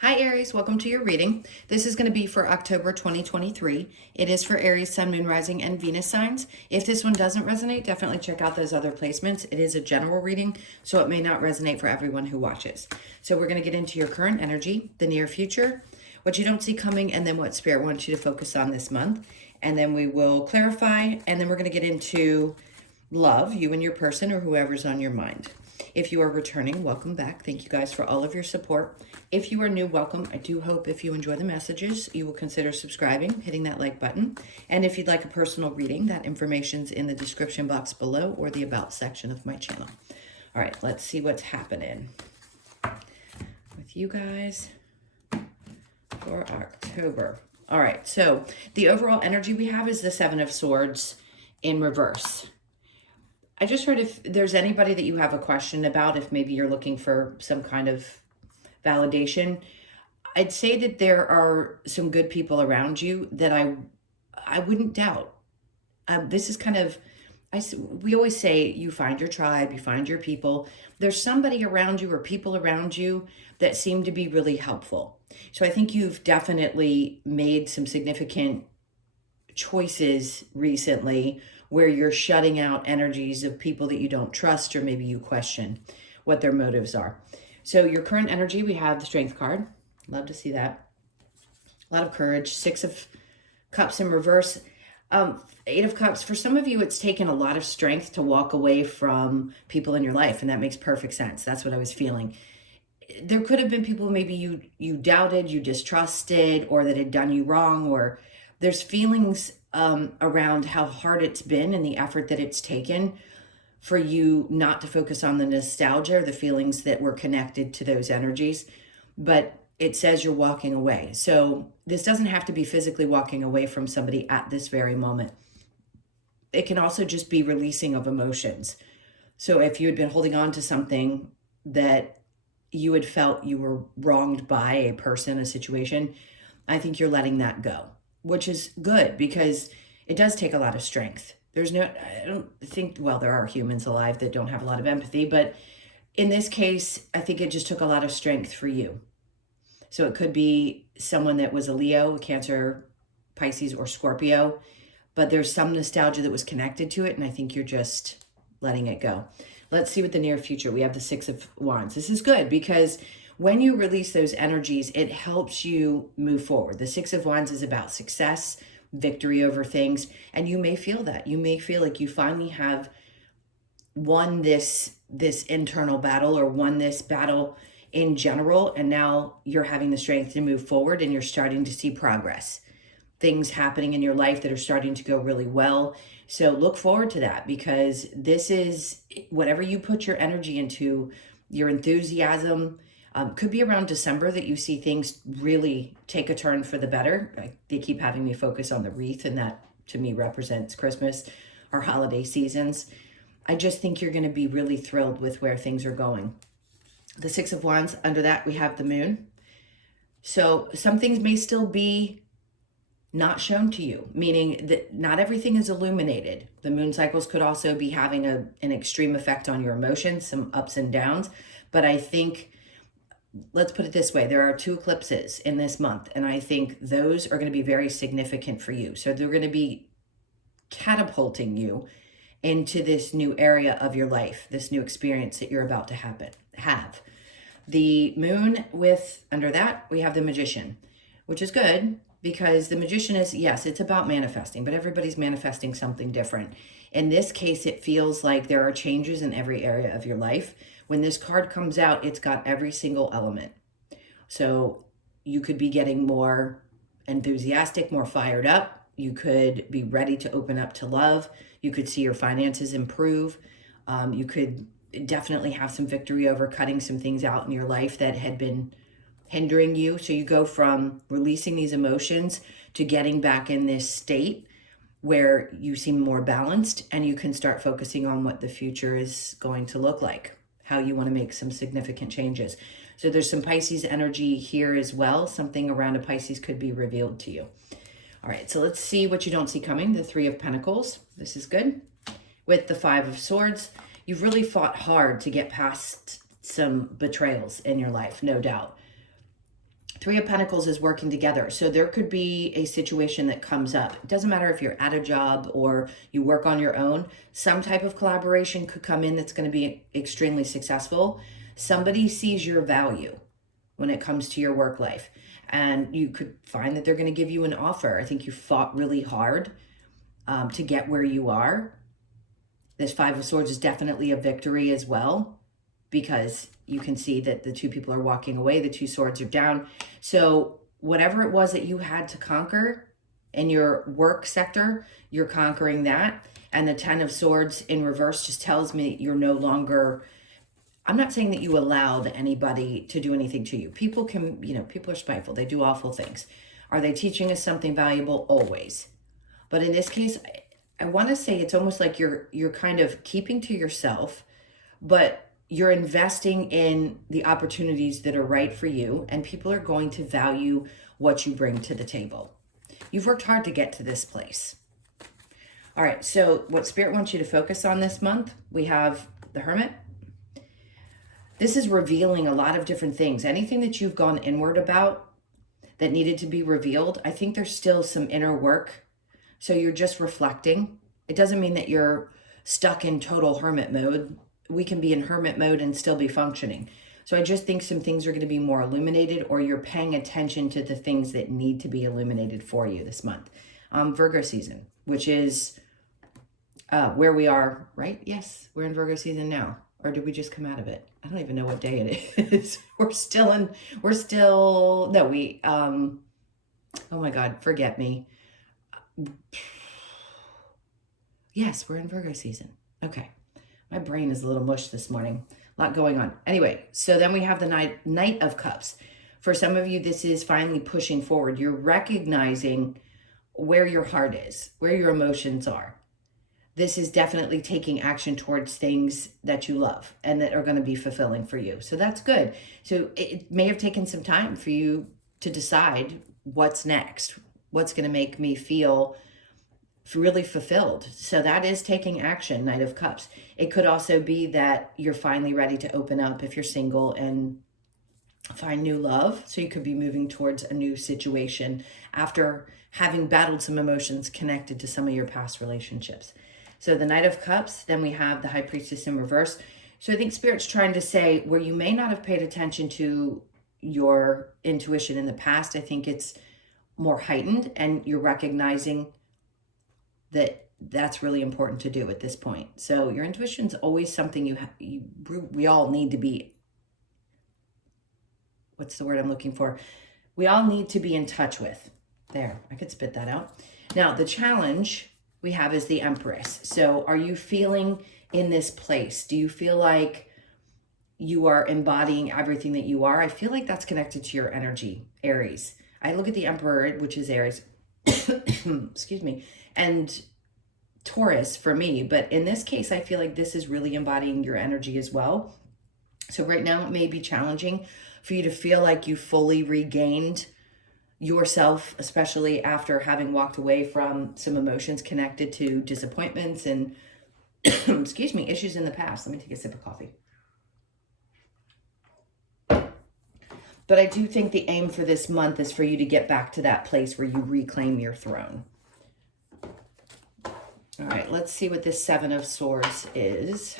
Hi Aries, welcome to your reading. This is going to be for October 2023. It is for Aries, Sun, Moon, Rising, and Venus signs. If this one doesn't resonate, definitely check out those other placements. It is a general reading, so it may not resonate for everyone who watches. So we're going to get into your current energy, the near future, what you don't see coming, and then what Spirit wants you to focus on this month. And then we will clarify, and then we're going to get into love, you and your person or whoever's on your mind. If you are returning, welcome back. Thank you guys for all of your support. If you are new, welcome. I do hope if you enjoy the messages, you will consider subscribing, hitting that like button. And if you'd like a personal reading, that information's in the description box below or the about section of my channel. All right, let's see what's happening with you guys for October. All right, so the overall energy we have is the Seven of Swords in reverse. I just heard if there's anybody that you have a question about, if maybe you're looking for some kind of validation, I'd say that there are some good people around you that I wouldn't doubt. This is kind of, we always say you find your tribe, you find your people. There's somebody around you or people around you that seem to be really helpful. So I think you've definitely made some significant choices recently where you're shutting out energies of people that you don't trust, or maybe you question what their motives are. So your current energy, we have the Strength card. Love to see that. A lot of courage. Six of Cups in reverse. Eight of Cups. For some of you, it's taken a lot of strength to walk away from people in your life, and that makes perfect sense. That's what I was feeling. There could have been people maybe you doubted, you distrusted, or that had done you wrong, or there's feelings around how hard it's been and the effort that it's taken for you not to focus on the nostalgia or the feelings that were connected to those energies. But it says you're walking away. So this doesn't have to be physically walking away from somebody at this very moment. It can also just be releasing of emotions. So if you had been holding on to something that you had felt you were wronged by a person, a situation, I think you're letting that go, which is good because it does take a lot of strength. I don't think, well, there are humans alive that don't have a lot of empathy, but in this case, I think it just took a lot of strength for you. So it could be someone that was a Leo, Cancer, Pisces, or Scorpio, but there's some nostalgia that was connected to it, and I think you're just letting it go. Let's see what the near future. We have the Six of Wands. This is good because when you release those energies, it helps you move forward. The Six of Wands is about success, victory over things, and you may feel that. You may feel like you finally have won this internal battle or won this battle in general, and now you're having the strength to move forward and you're starting to see progress. Things happening in your life that are starting to go really well. So look forward to that because this is whatever you put your energy into, your enthusiasm. Could be around December that you see things really take a turn for the better. They keep having me focus on the wreath, and that to me represents Christmas or holiday seasons. I just think you're going to be really thrilled with where things are going. The Six of Wands, under that we have the Moon. So some things may still be not shown to you, meaning that not everything is illuminated. The moon cycles could also be having an extreme effect on your emotions, some ups and downs. But I think, let's put it this way, there are 2 eclipses in this month, and I think those are going to be very significant for you. So they're going to be catapulting you into this new area of your life, this new experience that you're about to have. The Moon with, under that, we have the Magician, which is good because the Magician is, yes, it's about manifesting, but everybody's manifesting something different. In this case, it feels like there are changes in every area of your life. When this card comes out, it's got every single element. So you could be getting more enthusiastic, more fired up. You could be ready to open up to love. You could see your finances improve. You could definitely have some victory over cutting some things out in your life that had been hindering you. So you go from releasing these emotions to getting back in this state where you seem more balanced and you can start focusing on what the future is going to look like, how you want to make some significant changes. So there's some Pisces energy here as well. Something around a Pisces could be revealed to you. All right, so let's see what you don't see coming. The Three of Pentacles. This is good. With the Five of Swords, you've really fought hard to get past some betrayals in your life, no doubt. Three of Pentacles is working together. So there could be a situation that comes up. It doesn't matter if you're at a job or you work on your own. Some type of collaboration could come in that's going to be extremely successful. Somebody sees your value when it comes to your work life. And you could find that they're going to give you an offer. I think you fought really hard to get where you are. This Five of Swords is definitely a victory as well, because you can see that the two people are walking away. The two swords are down. So whatever it was that you had to conquer in your work sector, you're conquering that. And the Ten of Swords in reverse just tells me you're no longer, I'm not saying that you allowed anybody to do anything to you. People can, people are spiteful. They do awful things. Are they teaching us something valuable? Always. But in this case, I want to say it's almost like you're kind of keeping to yourself, but you're investing in the opportunities that are right for you, and people are going to value what you bring to the table. You've worked hard to get to this place. All right, so what Spirit wants you to focus on this month, we have the Hermit. This is revealing a lot of different things. Anything that you've gone inward about that needed to be revealed, I think there's still some inner work. So you're just reflecting. It doesn't mean that you're stuck in total hermit mode. We can be in hermit mode and still be functioning. So I just think some things are going to be more illuminated, or you're paying attention to the things that need to be illuminated for you this month. Virgo season, which is where we are, right? Yes, we're in Virgo season now. Or did we just come out of it? I don't even know what day it is. Oh my God, forget me. Yes, we're in Virgo season. Okay. My brain is a little mush this morning. A lot going on. Anyway, so then we have the Knight of Cups. For some of you, this is finally pushing forward. You're recognizing where your heart is, where your emotions are. This is definitely taking action towards things that you love and that are going to be fulfilling for you. So that's good. So it may have taken some time for you to decide what's next, what's going to make me feel really fulfilled. So that is taking action, Knight of Cups. It could also be that you're finally ready to open up if you're single and find new love. So you could be moving towards a new situation after having battled some emotions connected to some of your past relationships. So the Knight of Cups, then we have the High Priestess in reverse. So I think Spirit's trying to say where you may not have paid attention to your intuition in the past, I think it's more heightened, and you're recognizing that that's really important to do at this point. So your intuition's always something we all need to be, what's the word I'm looking for? We all need to be in touch with. There, I could spit that out. Now, the challenge we have is the Empress. So are you feeling in this place? Do you feel like you are embodying everything that you are? I feel like that's connected to your energy, Aries. I look at the Emperor, which is Aries, excuse me, and Taurus for me. But in this case, I feel like this is really embodying your energy as well. So right now it may be challenging for you to feel like you fully regained yourself, especially after having walked away from some emotions connected to disappointments and, excuse me, issues in the past. Let me take a sip of coffee. But I do think the aim for this month is for you to get back to that place where you reclaim your throne. All right, let's see what this Seven of Swords is.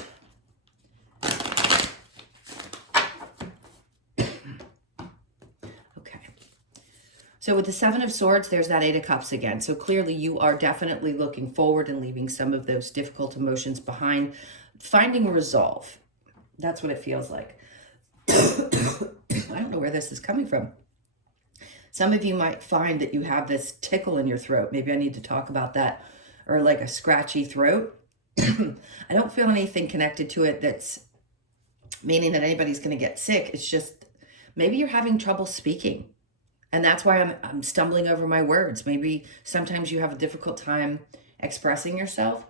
Okay. So with the Seven of Swords, there's that Eight of Cups again. So clearly you are definitely looking forward and leaving some of those difficult emotions behind, finding resolve. That's what it feels like. I don't know where this is coming from. Some of you might find that you have this tickle in your throat. Maybe I need to talk about that, or like a scratchy throat. I don't feel anything connected to it that's meaning that anybody's going to get sick. It's just maybe you're having trouble speaking. And that's why I'm stumbling over my words. Maybe sometimes you have a difficult time expressing yourself.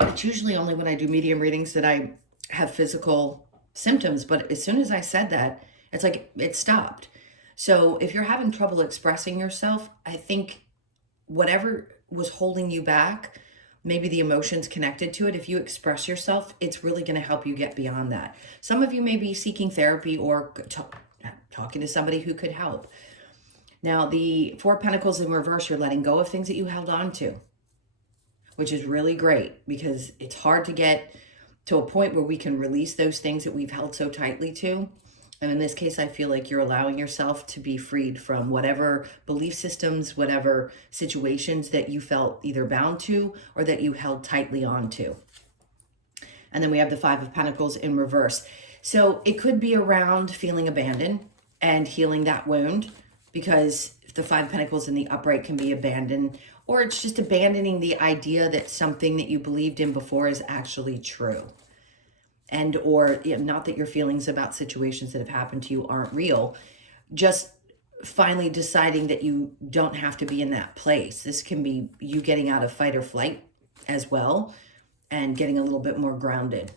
It's usually only when I do medium readings that I have physical symptoms, but as soon as I said that, it's like it stopped. So if you're having trouble expressing yourself, I think whatever was holding you back, maybe the emotions connected to it, if you express yourself, it's really going to help you get beyond that. Some of you may be seeking therapy or talking to somebody who could help. Now, the Four of Pentacles in reverse, you're letting go of things that you held on to, which is really great because it's hard to get to a point where we can release those things that we've held so tightly to. And in this case, I feel like you're allowing yourself to be freed from whatever belief systems, whatever situations that you felt either bound to or that you held tightly on to. And then we have the Five of Pentacles in reverse. So it could be around feeling abandoned and healing that wound, because the Five of Pentacles in the upright can be abandoned, or it's just abandoning the idea that something that you believed in before is actually true. And or not that your feelings about situations that have happened to you aren't real, just finally deciding that you don't have to be in that place. This can be you getting out of fight or flight as well and getting a little bit more grounded.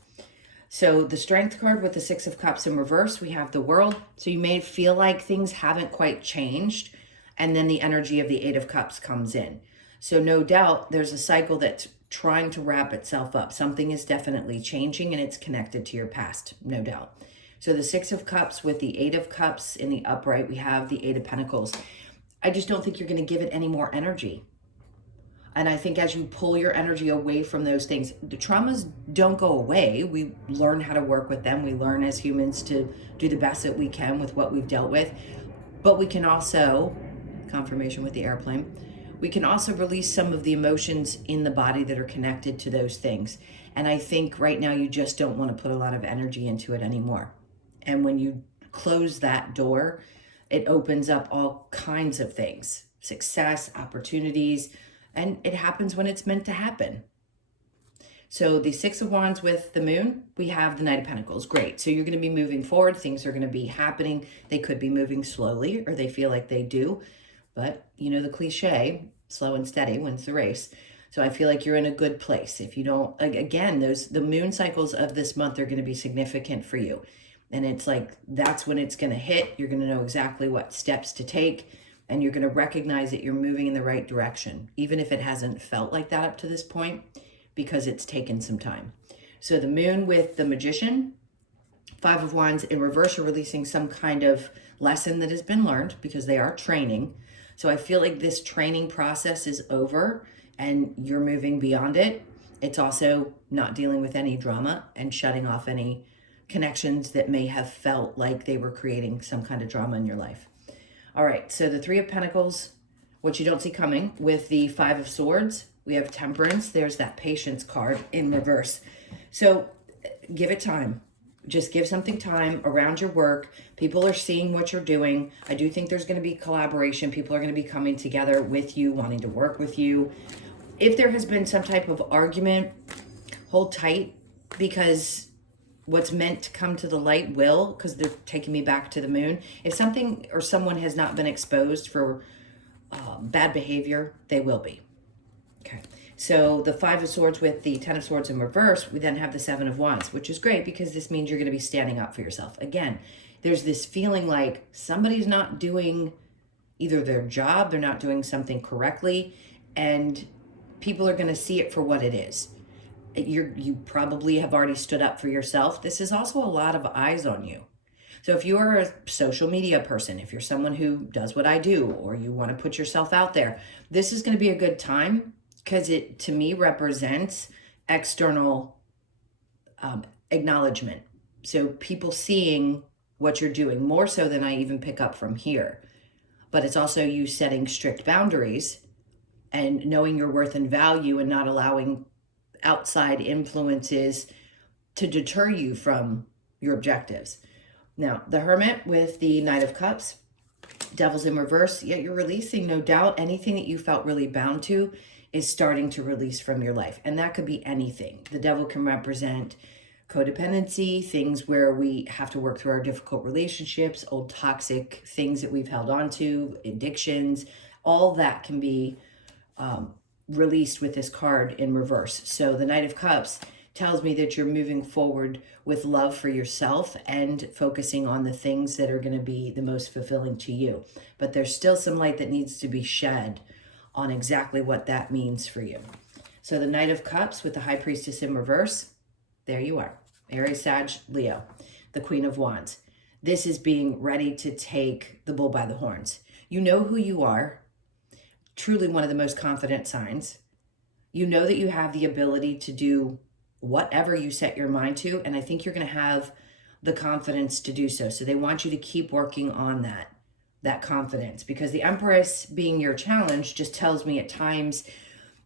So the Strength card with the Six of Cups in reverse, we have the World. So you may feel like things haven't quite changed, and then the energy of the Eight of Cups comes in. So no doubt there's a cycle that's trying to wrap itself up. Something is definitely changing and it's connected to your past, no doubt. So the Six of Cups with the Eight of Cups in the upright, we have the Eight of Pentacles. I just don't think you're going to give it any more energy. And I think as you pull your energy away from those things, the traumas don't go away. We learn how to work with them. We learn as humans to do the best that we can with what we've dealt with. But we can also, confirmation with the airplane, we can also release some of the emotions in the body that are connected to those things. And I think right now you just don't want to put a lot of energy into it anymore. And when you close that door, it opens up all kinds of things, success, opportunities, and it happens when it's meant to happen. So the Six of Wands with the Moon, we have the Knight of Pentacles. Great. So you're going to be moving forward. Things are going to be happening. They could be moving slowly, or they feel like they do. But you know the cliche, slow and steady wins the race. So I feel like you're in a good place. If you don't, again, the moon cycles of this month are going to be significant for you. And it's like, that's when it's going to hit. You're going to know exactly what steps to take. And you're going to recognize that you're moving in the right direction, even if it hasn't felt like that up to this point, because it's taken some time. So the moon with the Magician, Five of Wands in reverse, you're releasing some kind of lesson that has been learned because they are training. So I feel like this training process is over and you're moving beyond it. It's also not dealing with any drama and shutting off any connections that may have felt like they were creating some kind of drama in your life. All right, so the Three of Pentacles, what you don't see coming, with the Five of Swords, we have Temperance. There's that Patience card in reverse. So give it time. Just give something time around your work. People are seeing what you're doing. I do think there's going to be collaboration. People are going to be coming together with you, wanting to work with you. If there has been some type of argument, hold tight, because what's meant to come to the light will, because they're taking me back to the moon. If something or someone has not been exposed for bad behavior, they will be. Okay. So the Five of Swords with the Ten of Swords in reverse, we then have the Seven of Wands, which is great because this means you're going to be standing up for yourself. Again, there's this feeling like somebody's not doing either their job, they're not doing something correctly, and people are going to see it for what it is. You probably have already stood up for yourself. This is also a lot of eyes on you. So if you are a social media person, if you're someone who does what I do, or you want to put yourself out there, this is going to be a good time, because it, to me, represents external acknowledgement. So people seeing what you're doing, more so than I even pick up from here. But it's also you setting strict boundaries and knowing your worth and value, and not allowing outside influences to deter you from your objectives. Now, the Hermit with the Knight of Cups, Devil's in reverse, yet you're releasing, no doubt, anything that you felt really bound to is starting to release from your life. And that could be anything. The Devil can represent codependency, things where we have to work through our difficult relationships, old toxic things that we've held on to, addictions, all that can be released with this card in reverse. So the Knight of Cups tells me that you're moving forward with love for yourself and focusing on the things that are going to be the most fulfilling to you. But there's still some light that needs to be shed on exactly what that means for you. So the Knight of Cups with the High Priestess in reverse, there you are. Aries, Sag, Leo, the Queen of Wands. This is being ready to take the bull by the horns. You know who you are, truly one of the most confident signs. You know that you have the ability to do whatever you set your mind to, and I think you're going to have the confidence to do so. So they want you to keep working on that confidence, because the Empress being your challenge just tells me at times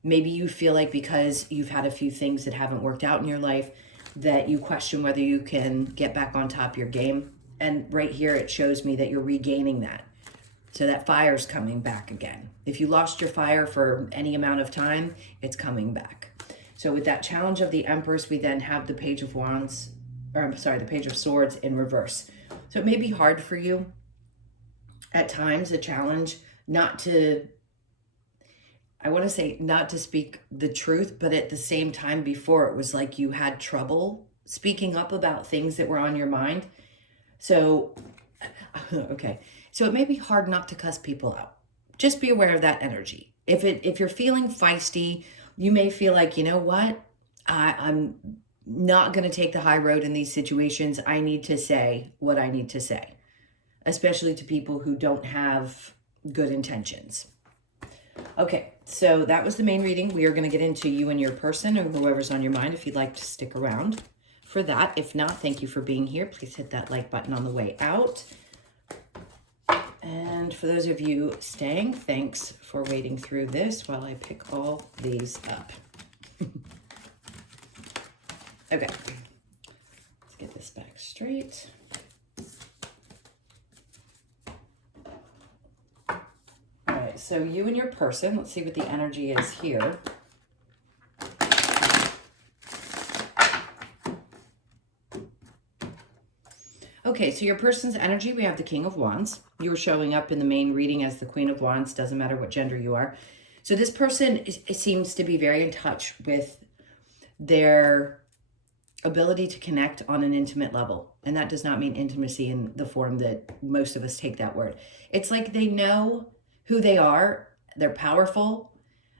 maybe you feel like because you've had a few things that haven't worked out in your life that you question whether you can get back on top of your game. And right here it shows me that you're regaining that. So that fire's coming back again. If you lost your fire for any amount of time, it's coming back. So with that challenge of the Empress, we then have the Page of Wands, or I'm sorry, the Page of Swords in reverse. So it may be hard for you at times, a challenge, not to, I want to say not to speak the truth, but at the same time before it was like you had trouble speaking up about things that were on your mind. So, okay. So it may be hard not to cuss people out. Just be aware of that energy. If you're feeling feisty, you may feel like, you know what? I'm not going to take the high road in these situations. I need to say what I need to say, especially to people who don't have good intentions. Okay, so that was the main reading. We are going to get into you and your person, or whoever's on your mind, if you'd like to stick around for that. If not, thank you for being here. Please hit that like button on the way out. And for those of you staying, thanks for waiting through this while I pick all these up. Okay, let's get this back straight. All right, so you and your person, let's see what the energy is here. Okay, so your person's energy, we have the King of Wands. You're showing up in the main reading as the Queen of Wands, doesn't matter what gender you are. So this person seems to be very in touch with their ability to connect on an intimate level. And that does not mean intimacy in the form that most of us take that word. It's like they know who they are. They're powerful.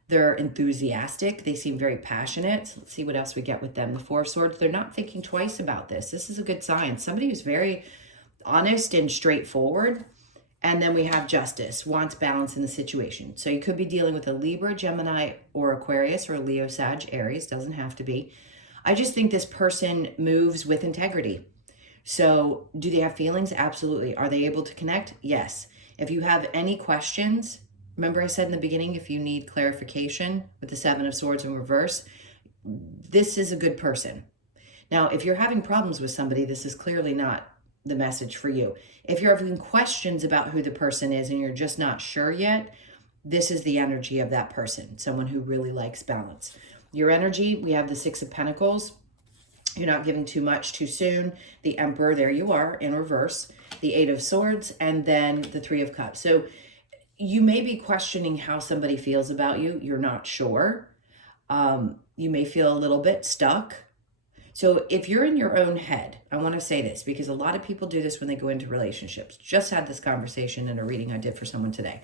They're enthusiastic. They seem very passionate. So let's see what else we get with them. The Four of Swords, they're not thinking twice about this. This is a good sign. Somebody who's very honest and straightforward. And then we have Justice, wants balance in the situation. So you could be dealing with a Libra, Gemini, or Aquarius, or a Leo, Sag, Aries. Doesn't have to be. I just think this person moves with integrity. So do they have feelings? Absolutely. Are they able to connect? Yes. If you have any questions, remember I said in the beginning, if you need clarification with the Seven of Swords in reverse, this is a good person. Now, if you're having problems with somebody, this is clearly not the message for you. If you're having questions about who the person is and you're just not sure yet, this is the energy of that person, someone who really likes balance. Your energy, we have the Six of Pentacles. You're not giving too much too soon. The Emperor, there you are, in reverse. The Eight of Swords, and then the Three of Cups. So you may be questioning how somebody feels about you. You're not sure. You may feel a little bit stuck. So if you're in your own head, I want to say this because a lot of people do this when they go into relationships. Just had this conversation in a reading I did for someone today.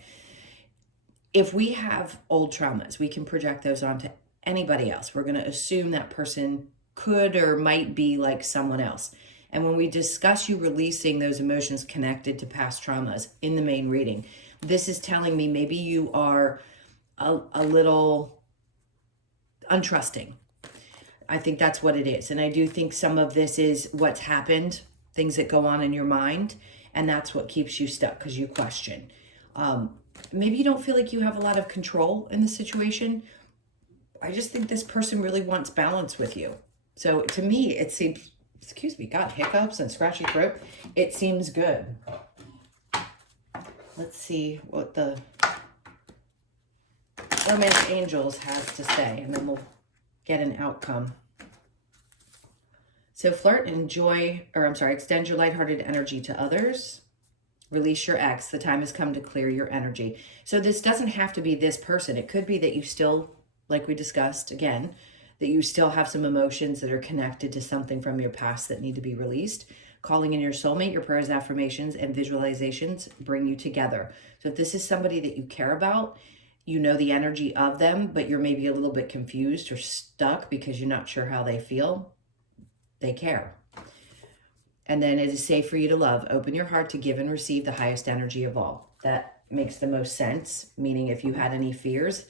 If we have old traumas, we can project those onto anybody else. We're going to assume that person could or might be like someone else. And when we discuss you releasing those emotions connected to past traumas in the main reading, this is telling me maybe you are a little untrusting. I think that's what it is. And I do think some of this is what's happened, things that go on in your mind, and that's what keeps you stuck because you question. Maybe you don't feel like you have a lot of control in the situation. I just think this person really wants balance with you. So to me, it seems, excuse me, God, hiccups and scratchy throat. It seems good. Let's see what the Romance Angels has to say, and then we'll get an outcome. So flirt, enjoy, or I'm sorry, extend your lighthearted energy to others. Release your ex. The time has come to clear your energy. So this doesn't have to be this person. It could be that you still, like we discussed again, that you still have some emotions that are connected to something from your past that need to be released. Calling in your soulmate, your prayers, affirmations, and visualizations bring you together. So if this is somebody that you care about, you know the energy of them, but you're maybe a little bit confused or stuck because you're not sure how they feel, they care. And then it is safe for you to love. Open your heart to give and receive the highest energy of all. That makes the most sense, meaning if you had any fears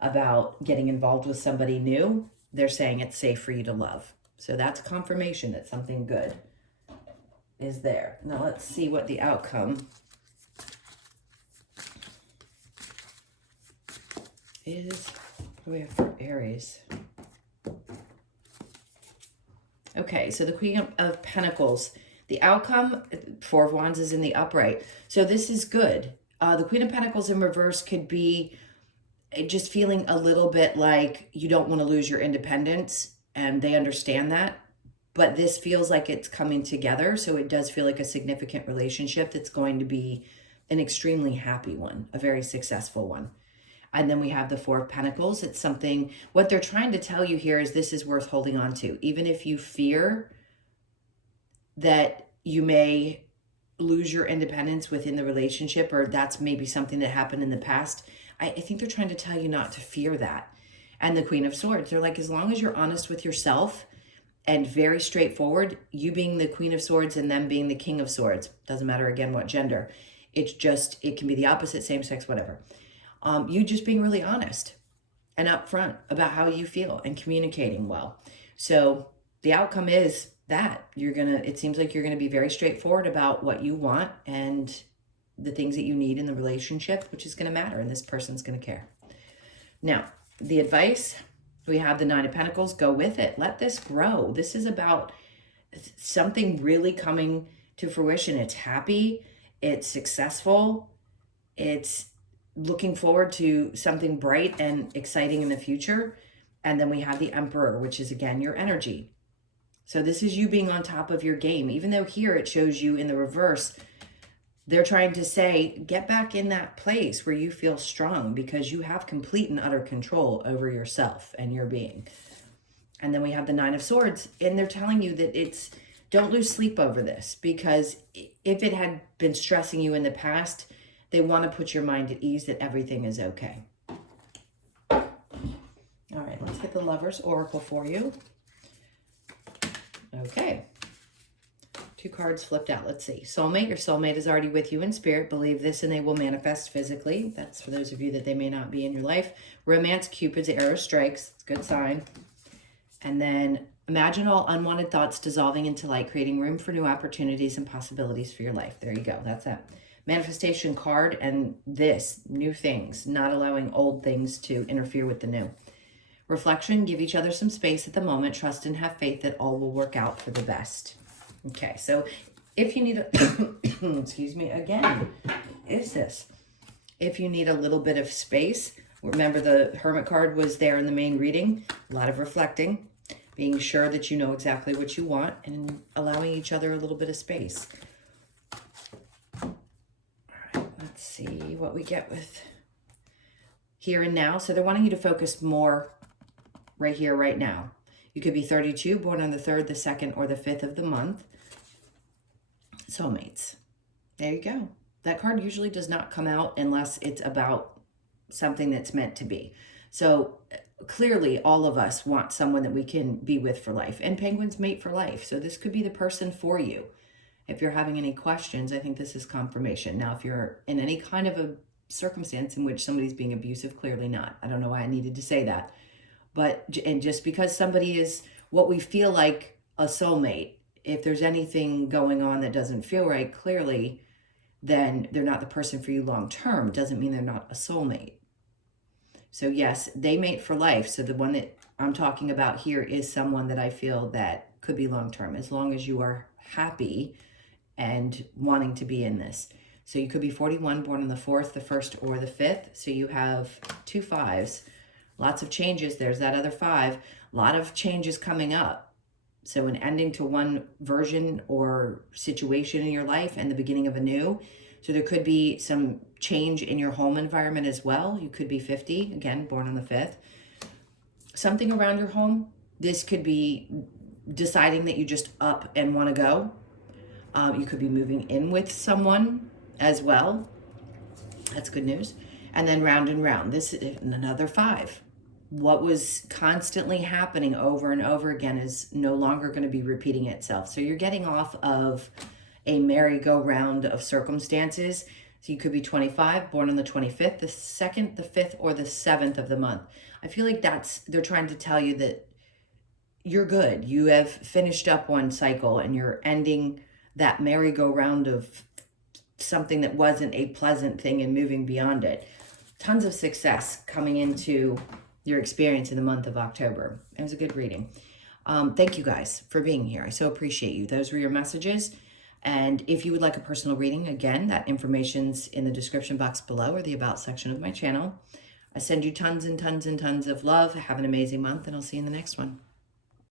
about getting involved with somebody new, they're saying it's safe for you to love. So that's confirmation that something good is there. Now let's see what the outcome is. What do we have for Aries? Okay, so the Queen of Pentacles. The outcome, Four of Wands is in the upright. So this is good. The Queen of Pentacles in reverse could be just feeling a little bit like you don't want to lose your independence, and they understand that. But this feels like it's coming together. So it does feel like a significant relationship that's going to be an extremely happy one, a very successful one. And then we have the Four of Pentacles. It's something, what they're trying to tell you here is this is worth holding on to. Even if you fear that you may lose your independence within the relationship, or that's maybe something that happened in the past, I think they're trying to tell you not to fear that. And the Queen of Swords, they're like, as long as you're honest with yourself and very straightforward, you being the Queen of Swords and them being the King of Swords, doesn't matter again what gender, it's just, it can be the opposite, same sex, whatever. You just being really honest and upfront about how you feel and communicating well. So the outcome is that it seems like you're gonna be very straightforward about what you want and the things that you need in the relationship, which is gonna matter, and this person's gonna care. Now, the advice, we have the Nine of Pentacles, go with it. Let this grow. This is about something really coming to fruition. It's happy, it's successful, it's looking forward to something bright and exciting in the future. And then we have the Emperor, which is again your energy. So this is you being on top of your game. Even though here it shows you in the reverse, they're trying to say, get back in that place where you feel strong because you have complete and utter control over yourself and your being. And then we have the Nine of Swords, and they're telling you that don't lose sleep over this, because if it had been stressing you in the past, they want to put your mind at ease that everything is okay. All right, let's get the Lover's Oracle for you. Okay. 2 cards flipped out. Let's see. Soulmate. Your soulmate is already with you in spirit. Believe this and they will manifest physically. That's for those of you that they may not be in your life. Romance. Cupid's arrow strikes. It's a good sign. And then imagine all unwanted thoughts dissolving into light, creating room for new opportunities and possibilities for your life. There you go. That's it. Manifestation card, and this, new things, not allowing old things to interfere with the new. Reflection, give each other some space at the moment. Trust and have faith that all will work out for the best. Okay, so if you need a, excuse me, again, if you need a little bit of space, remember the Hermit card was there in the main reading, a lot of reflecting, being sure that you know exactly what you want and allowing each other a little bit of space. Let's see what we get with here and now. So they're wanting you to focus more right here, right now. You could be 32, born on the 3rd, the 2nd, or the 5th of the month. Soulmates. There you go. That card usually does not come out unless it's about something that's meant to be. So clearly all of us want someone that we can be with for life. And penguins mate for life. So this could be the person for you. If you're having any questions, I think this is confirmation. Now, if you're in any kind of a circumstance in which somebody's being abusive, clearly not. I don't know why I needed to say that. But, and just because somebody is what we feel like a soulmate, if there's anything going on that doesn't feel right, clearly, then they're not the person for you long term. Doesn't mean they're not a soulmate. So yes, they mate for life. So the one that I'm talking about here is someone that I feel that could be long term, as long as you are happy and wanting to be in this. So you could be 41, born on the 4th, the 1st, or the 5th. So you have 2 5s. Lots of changes. There's that other 5. A lot of changes coming up. So an ending to one version or situation in your life and the beginning of a new. So there could be some change in your home environment as well. You could be 50, again, born on the 5th. Something around your home. This could be deciding that you just up and want to go. You could be moving in with someone as well. That's good news. And then round and round. This is another 5. what was constantly happening over and over again is no longer going to be repeating itself. So you're getting off of a merry-go-round of circumstances. So you could be 25, born on the 25th, the 2nd, the 5th, or the 7th of the month. I feel like they're trying to tell you that you're good. You have finished up one cycle and you're ending that merry-go-round of something that wasn't a pleasant thing and moving beyond it. Tons of success coming into your experience in the month of October. It was a good reading. Thank you guys for being here. I so appreciate you. Those were your messages. And if you would like a personal reading, again, that information's in the description box below or the About section of my channel. I send you tons and tons and tons of love. Have an amazing month, and I'll see you in the next one.